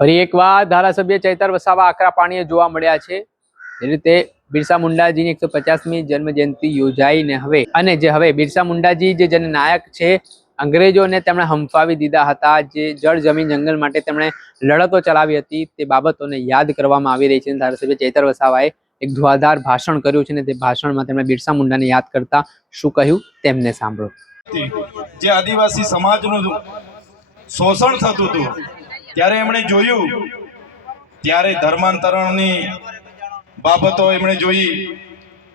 ફરી એકવાર ધારાસભ્ય ચૈતર વસાવા આકરા પાણીએ જોવા મળ્યા છે. જે રીતે બિરસા મુંડાજીની એકસો પચાસમી જન્મ જયંતિ યોજાઈને હવે અને જે હવે બિરસા મુંડાજી જે જનનાયક છે, અંગ્રેજોને તેમણે હંફાવી દીધા હતા. જે જળ જમીન જંગલ માટે તેમણે લડતો ચલાવી હતી તે બાબતોને યાદ કરવામાં આવી રહી છે. ધારાસભ્ય ચૈતર વસાવાએ એક ધુઆધાર ભાષણ કર્યું છે ને તે ભાષણમાં તેમણે બિરસા મુંડાને યાદ કરતા શું કહ્યું તેમને સાંભળો. જે આદિવાસી સમાજનું શોષણ થતું હતું ત્યારે એમણે જોયું, ત્યારે ધર્માંતરણની બાબતો એમણે જોઈ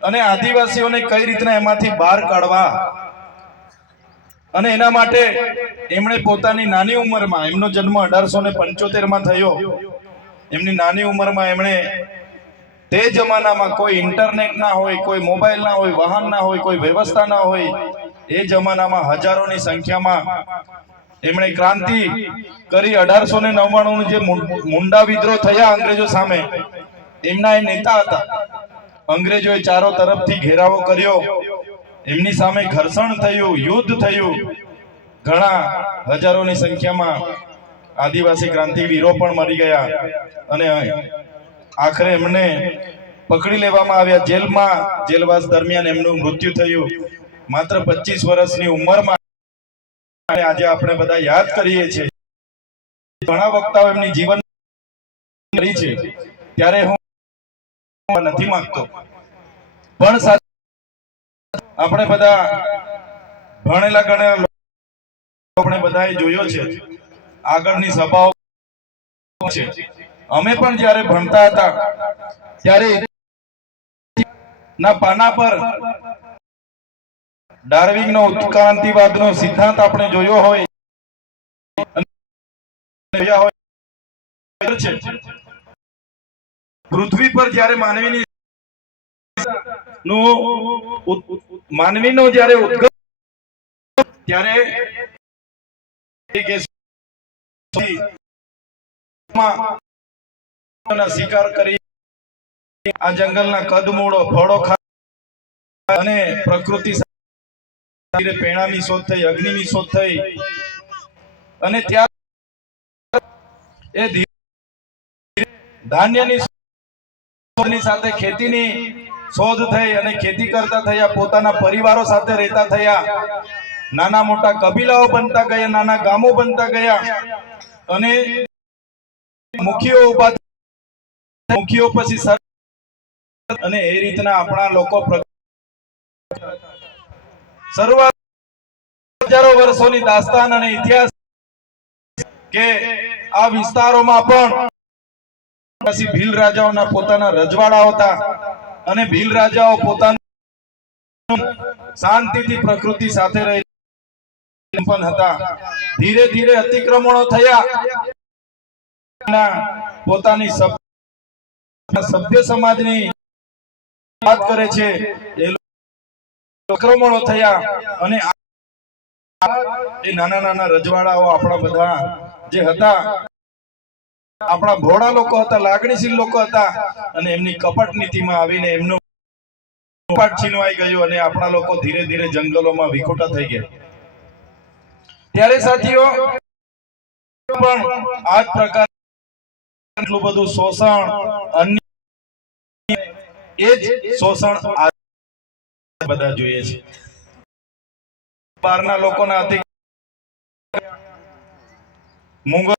અને આદિવાસીઓને કઈ રીતના એમાંથી બહાર કાઢવા અને એના માટે એમણે પોતાની નાની ઉંમરમાં, એમનો જન્મ અઢારસો ને પંચોતેરમાં થયો, એમની નાની ઉંમરમાં એમણે તે જમાનામાં કોઈ ઇન્ટરનેટ ના હોય, કોઈ મોબાઈલ ના હોય, વાહન ના હોય, કોઈ વ્યવસ્થા ના હોય, એ જમાનામાં હજારોની સંખ્યામાં એમણે ક્રાંતિ કરી અઢારસો ને નવ્વાણું જે મુંડા વિદ્રોહ થયા અંગ્રેજો સામે, એમના એ નેતા હતા. અંગ્રેજોએ ચારો તરફથી ઘેરાવો કર્યો. એમની સામે ઘર્ષણ થયું, યુદ્ધ થયું. ઘણા હજારોની સંખ્યામાં આદિવાસી ક્રાંતિવીરો પણ મરી ગયા અને આખરે એમને પકડી લેવામાં આવ્યા. જેલમાં, જેલવાસ દરમિયાન એમનું મૃત્યુ થયું. માત્ર પચીસ વર્ષની ઉંમરમાં આજે આપણે બધા યાદ કરીએ છીએ. ઘણા વક્તાઓ એમની જીવન કરી છે. ત્યારે હું નથી માંગતો પણ સાથે આપણે બધા ભણેલા ગણેલા આપણે બધાએ જોયો છે. આગળની સભાઓ છે. અમે પણ જ્યારે ભણતા હતા, ત્યારે ના પાના પર ડાર્વિંગનો ઉત્ક્રાંતિવાદનો સિદ્ધાંત આપણે જોયો હોય. પૃથ્વી પર જ્યારે માનવીની માનવીનો જ્યારે ઉદ્ગમ ત્યારે શિકાર કરી આ જંગલના કદમૂળો, ફળો ખા, અને પ્રકૃતિ પરિવારો સાથે રહેતા થયા. નાના મોટા કબીલાઓ બનતા ગયા, નાના ગામો બનતા ગયા. અને મુખીઓ ઊભા. મુખીઓ પછી અને એ રીતના આપણા લોકો શરૂઆત હજારો વર્ષોની દાસ્તાન અને ઇતિહાસ કે આ વિસ્તારોમાં પણ પછી ભીલ રાજાઓના પોતાના રજવાડા હતા અને ભીલ રાજાઓ પોતાનું શાંતિથી પ્રકૃતિ સાથે રહી પણ હતા. ધીરે ધીરે અતિક્રમણો થયા. પોતાની સભ્ય સમાજની વાત કરે છે. આક્રમણો થયા અને એ નાના નાના રજવાડાઓ આપણા બધા જે હતા, આપણા ભોળા લોકો હતા, લાગણીશીલ લોકો હતા, અને એમની કપટ નીતિમાં આવીને એમનો કપાટ છીનવાઈ ગયું અને આપણા લોકો ધીરે ધીરે જંગલોમાં વિખોટા થઈ ગયા. ત્યારે સાથીઓ, પણ આ જ પ્રકાર એટલું બધું શોષણ અન્ય એ જ શોષણ બધા જોઈએ છે. બહારના લોકોના અધિક મુગલ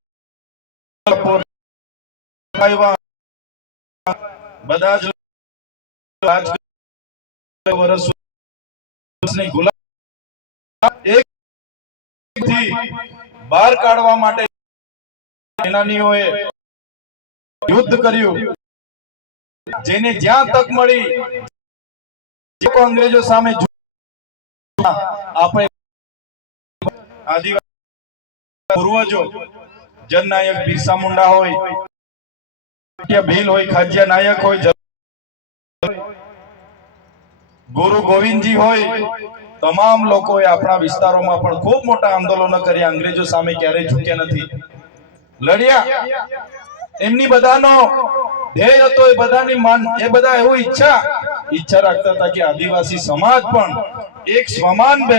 બધા જ વર્ષ વર્ષની થી બહાર કાઢવા માટે સેનાનીઓએ યુદ્ધ કર્યું. જેને જ્યાં તક મળી જે અંગ્રેજો સામે આપણે આદિવાસી પૂર્વજો, જનનાયક બિરસા મુંડા હોય ભીલ હોય, ખાજ્યા નાયક હોય ગુરુ ગોવિંદજી હોય, તમામ લોકોએ આપણા વિસ્તારોમાં પણ ખૂબ મોટા આંદોલનો કર્યા. અંગ્રેજો સામે ક્યારેય ઝૂક્યા નથી. લડ્યા. એમની બધાનો ધ્યેય હતો, એ બધાની માન એ બધા એવું ઈચ્છા ઈચ્છા રાખતા હતા કે આદિવાસી સમાજ પણ એક સ્વમાન બે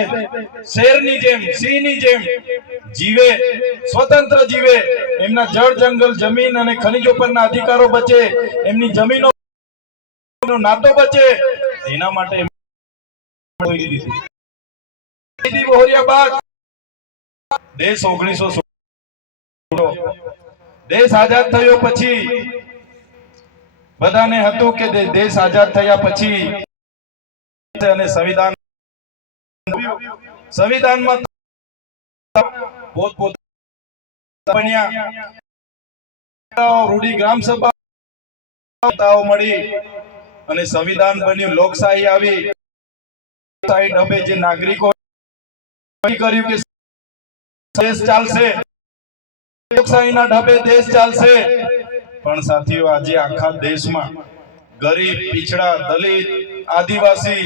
શેરની જેમ, સિંહની જેમ જીવે, સ્વતંત્ર જીવે. એમના જળ, જંગલ, જમીન અને ખનિજો પરના અધિકારો બચે. એમની જમીનો નાતો બચે. એના માટે દેશ ઓગણીસો દેશ આઝાદ થયો પછી બધાને હતું કે દેશ આઝાદ થયા પછી અને સંવિધાન સંવિધાનમાં રૂઢી ગ્રામ સભા મળી અને સંવિધાન બન્યું. લોકશાહી આવી. ઢબે જે નાગરિકો કર્યું કે દેશ ચાલશે. લોકશાહીના ઢબે દેશ ચાલશે. પણ સાથીઓ, આજે આખા દેશમાં ગરીબ, પીછડા, દલિત, આદિવાસી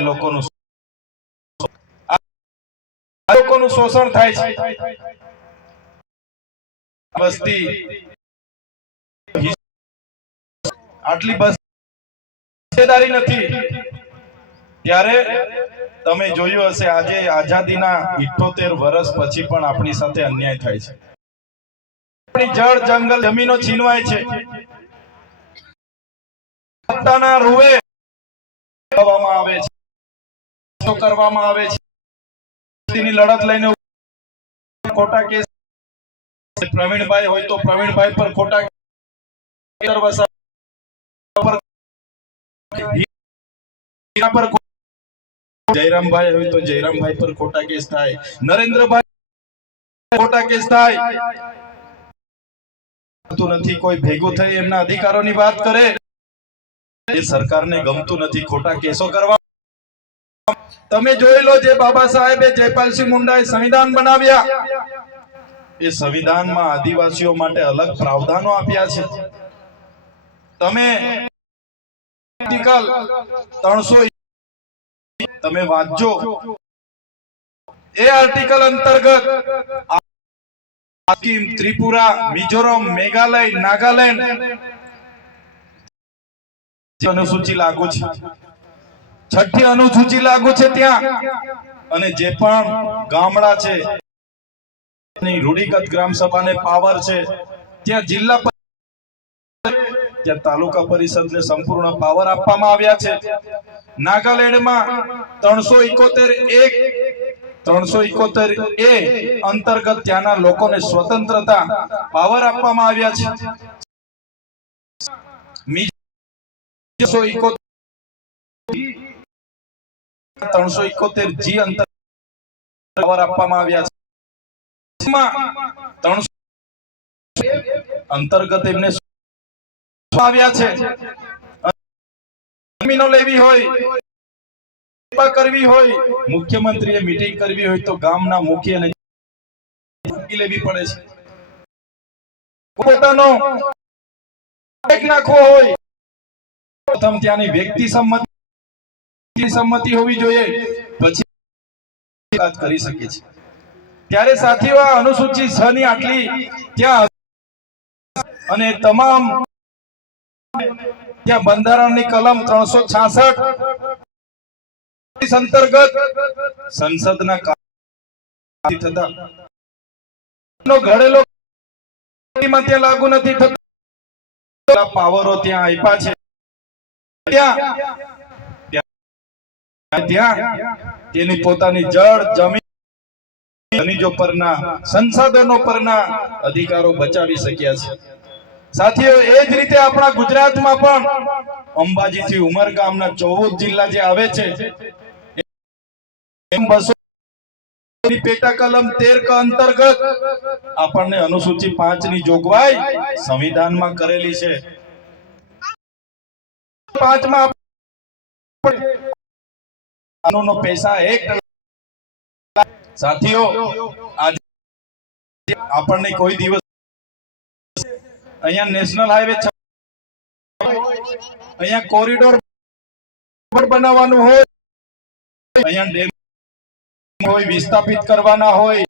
લોકોનું લોકોનું શોષણ થાય છે. વસ્તી આટલી બસ નથી. ત્યારે તમે જોયું હશે, આજે આઝાદીના 78 વર્ષ પછી પણ આપણી સાથે અન્યાય થાય છે. આપણી જળ જંગલ જમીનો છીનવાય છે. સત્તાના રૂએ કરવામાં આવે છે. કરવામાં આવે છે. લડત લઈને ખોટા કેસ પ્રવીણભાઈ હોય તો પ્રવીણભાઈ પર ખોટા પર જયરામભાઈ આવે તો જયરામભાઈ પર ખોટા કેસ થાય. નરેન્દ્રભાઈ ખોટા કેસ થાય. નથી કોઈ ભેગું થઈ એમના અધિકારોની વાત કરે. એ સરકારને ગમતું નથી ખોટા કેસો કરવા. તમે જોઈ જે બાબા સાહેબે જયપાલસિંહ મુંડાએ સંવિધાન બનાવ્યા. એ સંવિધાનમાં આદિવાસીઓ માટે અલગ પ્રાવધાનો આપ્યા છે. તમે આર્ટિકલ ત્રણસો તમે વાંચજો. એ આર્ટિકલ અંતર્ગત આસામ, ત્રિપુરા મિઝોરમ મેઘાલય નાગાલેન્ડ અનુસૂચિ લાગુ છે. છઠ્ઠી અનુસૂચિ લાગુ છે ત્યાં. અને જે પણ ગામડા છે રૂઢિગત ગ્રામ સભાને પાવર છે ત્યાં જિલ્લા ત્યાં તાલુકા પરિષદને સંપૂર્ણ પાવર આપવામાં આવ્યા છે. નાગાલેન્ડમાં ત્રણસો ઇકોતેર એક ત્રણસો ઇકોતેર એ અંતર્ગત ત્યાંના લોકોને સ્વતંત્રતા પાવર આપવામાં આવ્યા છે. ત્રણસો ઇકોતેર જી અંતર પાવર આપવામાં આવ્યા છે. ત્રણસો અંતર્ગત એમને આવ્યા છે. જમીનો લેવી હોય કરવી હોય, મુખ્યમંત્રીએ મીટિંગ કરવી હોય તો ગામના મુખ્યને લેવી પડે છે. પોતાનો નાખવો હોય, પ્રથમ ત્યાંની વ્યક્તિ સંમતિ સંમતિ હોવી જોઈએ, પછી કરી શકે છે ત્યારે સાથીઓ અનુસૂચિત અનુસૂચિ છ ની આટલી ત્યાં અને તમામ ત્યાં બંધારણની કલમ ત્રણસો છાસઠ અંતર્ગત સંસદના થતા. ઘડેલો ત્યાં લાગુ નથી થતો. પાવરો ત્યાં આપ્યા છે. ત્યાં તેની પોતાની જળ, જમીન, ખનિજો પરના, સંસાધનો પરના અધિકારો બચાવી શક્યા છે. સાથીઓ, એ જ રીતે આપણા ગુજરાતમાં પણ અંબાજી થી ઉમરગામના ચૌદ જિલ્લા જે આવે છે આપણને અનુસૂચિ પાંચની જોગવાઈ સંવિધાનમાં કરેલી છે. પાંચમાં કાનૂનો પૈસા એક સાથીઓ, આજે આપણને કોઈ દિવસ અહીંયા નેશનલ હાઈવે અહીંયા કોરિડોર બનાવવાનું હોય. અહીંયા ડેમ હોય, વિસ્થાપિત કરવાના હોય.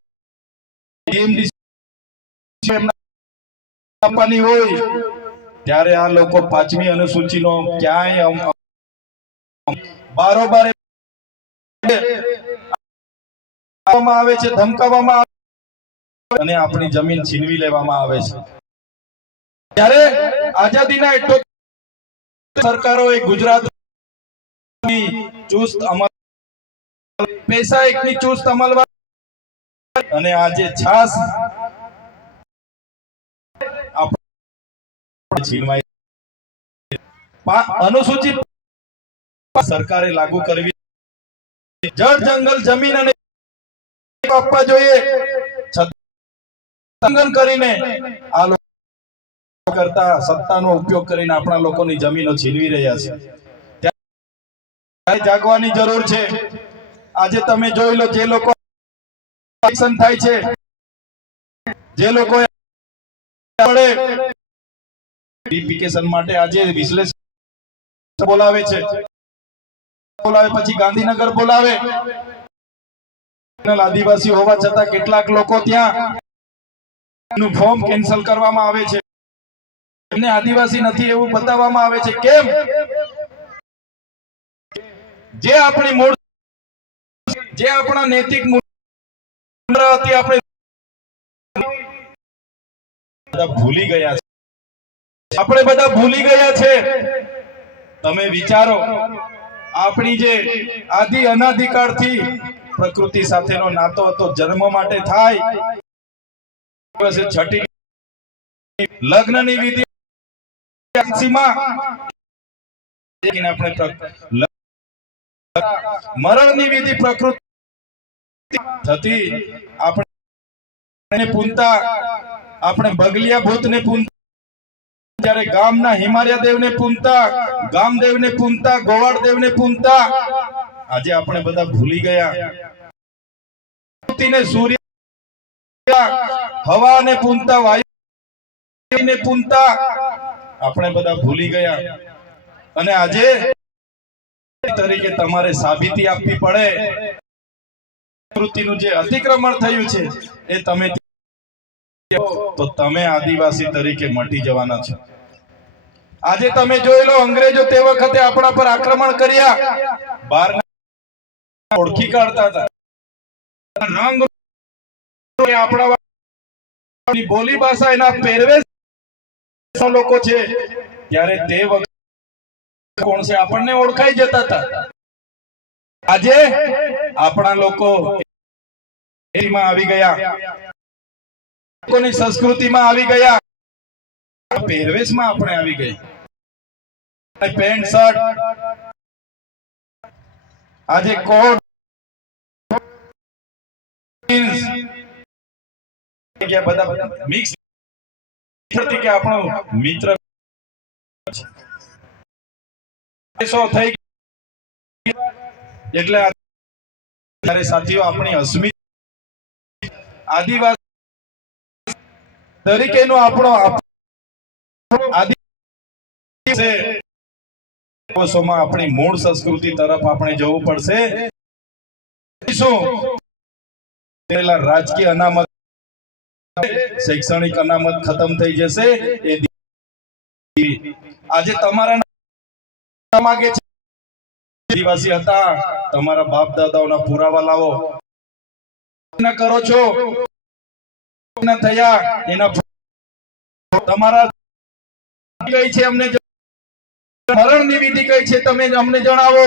આપવાની હોય. ત્યારે આ લોકો પાંચમી અનુસૂચિનો ક્યાંય બારોબાર આવે છે, ધમકાવવામાં આવે અને આપણી જમીન છીનવી લેવામાં આવે છે. ત્યારે આઝાદીના એટલો સરકારોએ ગુજરાત ચુસ્ત અમલ પૈસા એકની ચુસ્ત અમલવારી અને આજે છાસ અનુસૂચિત સરકારે લાગુ કરવી જળ, જંગલ, જમીન અને આપવા જોઈએ. કરીને આ કરતા સત્તાનો ઉપયોગ કરીને આપણા લોકોની જમીનો છીનવી રહ્યા છે. ત્યારે જાગવાની જરૂર છે. આજે તમે જોઈ લો જે લોકો થાય છે. જે લોકો માટે આજે વિશ્લેષણ બોલાવે છે. બોલાવે પછી ગાંધીનગર બોલાવે. આદિવાસી હોવા છતાં કેટલાક લોકો ત્યાં ફોર્મ કેન્સલ કરવામાં આવે છે. એમને આદિવાસી નથી એવું બતાવવામાં આવે છે. કેમ? જે આપણી મૂળ જે આપણા નૈતિક હતી, આપણે ભૂલી ગયા છે. આપણે બધા ભૂલી ગયા છે. તમે વિચારો, આપણી જે આદિ અનાદિકાળથી પ્રકૃતિ સાથેનો નાતો હતો, જન્મ માટે થાય. છઠ્ઠી લગ્નની વિધિ મરણની વિધિ પ્રકૃતિ થતી આપણે પૂનતા, આપણે બગલિયા ભૂતને પૂનતા, જ્યારે ગામના હિમાલય દેવને પૂનતા, ગામદેવને પૂનતા ગોવાળ દેવને પૂનતા, આજે આપણે બધા ભૂલી ગયા. સૂર્ય સૂર્ય, હવાને પૂનતા, વાયુને પૂનતા આપણે બધા ભૂલી ગયા. અને આજે તરીકે તમારે સાબિતી આપવી પડે. કૃતિનું જે અતિક્રમણ થયું છે, એ તમે તો તમે આદિવાસી તરીકે મટી જવાના છો. આજે તમે જોઈ લો અંગ્રેજો તે વખતે આપણા પર આક્રમણ કર્યા. બહાર ઓળખી કાઢતા હતા. રંગ આપણા બોલી ભાષા એના પહેરવેશ લોકો છે, ત્યારે તે વખતે કોણ છે? આપણને ઓળખાઈ જતા હતા. આજે આપણા લોકો એમાં આવી ગયા. લોકોની સંસ્કૃતિમાં આવી ગયા. પહેરવેશમાં આપણે આવી ગઈ. Pant, shirt. આજે કોટ. બધા મિક્સ કે આપણો મિત્ર એટલે ત્યારે સાથીઓ, આપણી અસ્મિત આદિવાસી તરીકેનો આપણો આપ- દિવસોમાં આપણી મૂળ સંસ્કૃતિ તરફ આપણે જવું પડશે. પેલા રાજકીય અનામત શૈક્ષણિક અનામત ખતમ થઈ જશે, એ આજે તમારા માંગે છે. આદિવાસી હતા, તમારા બાપ દાદાઓના પુરાવા લાવો. કરો છો. થયા, એના તમારા કઈ છે અમને મરણની વિધિ કઈ છે તમે અમને જણાવો.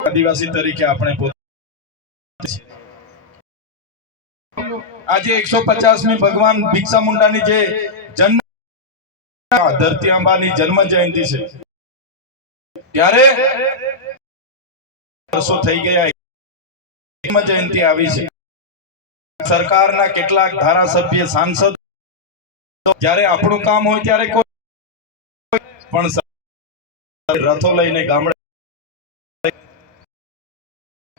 આદિવાસી તરીકે આપણે પોતે આજે એકસો પચાસમી ભગવાન ભિક્ષા મુંડાની જે જન્મ ધરતી આંબાની જન્મ જયંતિ છે. ત્યારે વર્ષો થઈ ગયા. જન્મ જયંતિ આવી છે. સરકારના કેટલાક ધારાસભ્ય, સાંસદ, જ્યારે આપણું કામ હોય ત્યારે કોઈ પણ રથો લઈને ગામડે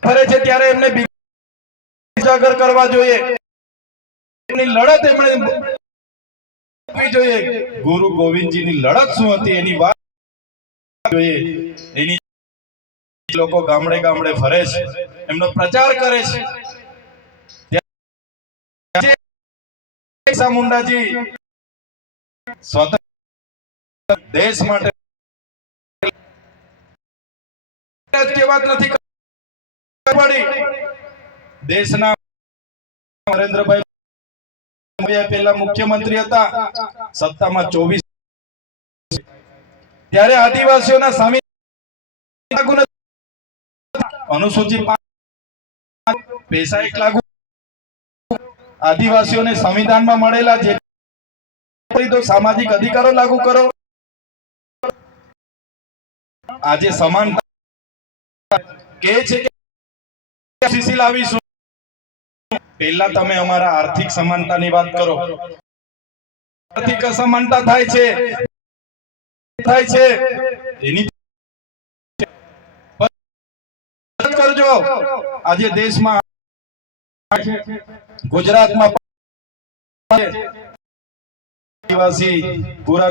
ફરે છે, ત્યારે એમને ઉજાગર કરવા જોઈએ. લડત એમણે જોઈએ. લડત શું હતી એની વાત જોઈએ. એની લોકો ગામડે ગામડે ફરે છે. એમનો પ્રચાર કરે છે. મુંડાજી સ્વતંત્ર દેશ માટે નથી દેશના નરેન્દ્રભાઈ પહેલા મુખ્યમંત્રી હતા સત્તામાં ચોવીસ ત્યારે આદિવાસીઓના સામે અનુસૂચિત પૈસા એક લાગુ આદિવાસીઓને સંવિધાનમાં મળેલા જે સામાજિક અધિકારો લાગુ કરો આજે સમાનતા કે છે કે લાવીશું પહેલા તમે અમારા આર્થિક સમાનતાની વાત કરો. આર્થિક અસમાનતા થાય છે. થાય છે. એની કરજો. આજે દેશમાં ગુજરાતમાં આદિવાસી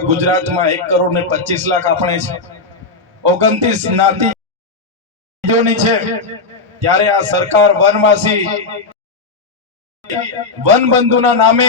ગુજરાતમાં એક કરોડ ને પચીસ લાખ આપણે છે. ઓગણત્રીસ જ્ઞાતિઓની છે. ત્યારે આ સરકાર વનવાસી વન બંધુના નામે